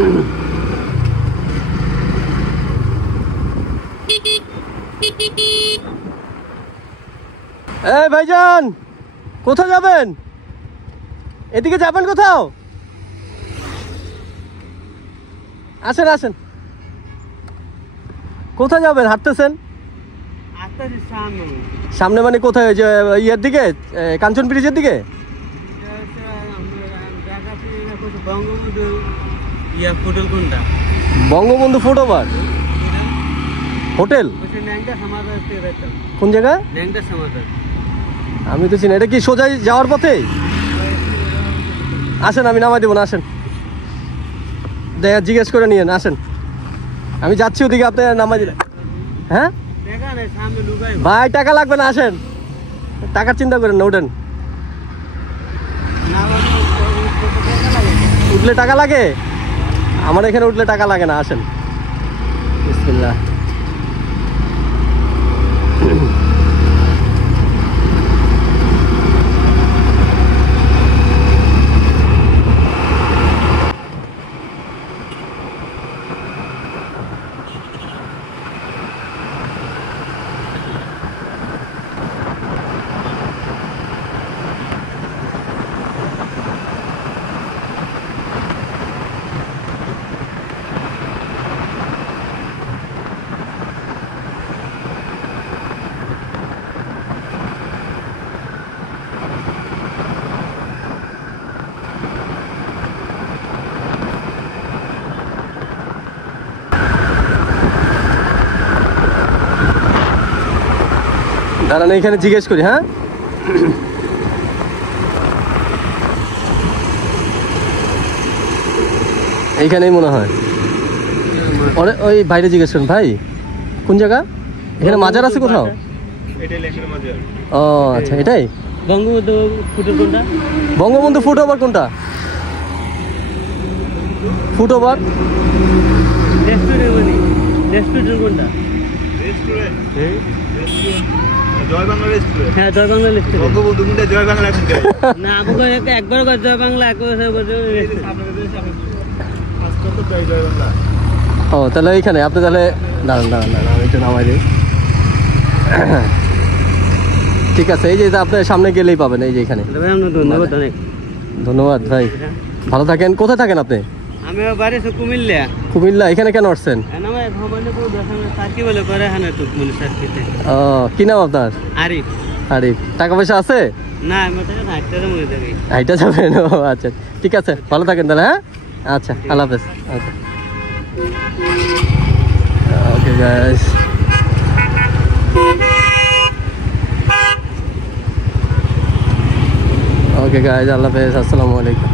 এই ভাইজান, কোথায় যাবেন? এদিকে যাবেন কোথাও? আসেন আসেন। কোথায় যাবেন? হাঁটতেছেন? সামনে মানে কোথায়? যে ইয়ের দিকে, কাঞ্চন ব্রিজের দিকে? বঙ্গবন্ধু ফুটওভার হোটেল কোন জায়গায়? আমি তো চিনি। এটা কি সোজাই যাওয়ার পথে? আসেন, আমি নামাই দেবো না, আসেন। জিজ্ঞেস করে নিয়েন, আসেন। আমি যাচ্ছি ওদিকে, আপনি নামাই দিলেন। হ্যাঁ ভাই, টাকা লাগবে না, আসেন। টাকার চিন্তা করেন না, উঠেন। উঠলে টাকা লাগে? আমার এখানে উঠলে টাকা লাগে না, আসেন। বিসমিল্লাহ। দাঁড়ান, এখানে জিজ্ঞেস করি। হ্যাঁ, এইখানেই মনে হয়। ওই বাইরে জিজ্ঞেস করেন। ভাই, কোন জায়গা? এখানে মাজার আছে কোথাও? ও আচ্ছা, এটাই বঙ্গবন্ধু ফুটওভার। বঙ্গবন্ধু ফুটওভার কোনটা? ফুটওভার কোনটা? জয় বাংলা রেস্টুরেন্ট। হ্যাঁ, জয় বাংলা রেস্টুরেন্ট। বঙ্গবন্ধু কোনটা? জয় বাংলা রেস্টুরেন্ট না, আমাকে একবার জয় বাংলা, ও তাহলে এইখানে আপনি তাহলে দাঁড়ান দাঁড়ান দাঁড়ান, আমি একটু নামাই দিই। ঠিক আছে, এই যে আপনার সামনে গেলেই পাবেন, এই যে এখানে। ধন্যবাদ, অনেক ধন্যবাদ ভাই, ভালো থাকেন। কোথায় থাকেন আপনি? আমি বাড়ি কুমিল্লা। কুমিল্লা, এখানে কেন আসছেন? ও, কি নাম আপনার? আরিফ। আরিফ, টাকা পয়সা আছে? না, হাইটা যাবেন। ও আচ্ছা, ঠিক আছে, ভালো থাকেন তাহলে। হ্যাঁ, আচ্ছা, আল্লাহ হাফেজ। আচ্ছা, ওকে গাইস। ওকে গাইস, আল্লাহ হাফেজ, আসসালামু আলাইকুম।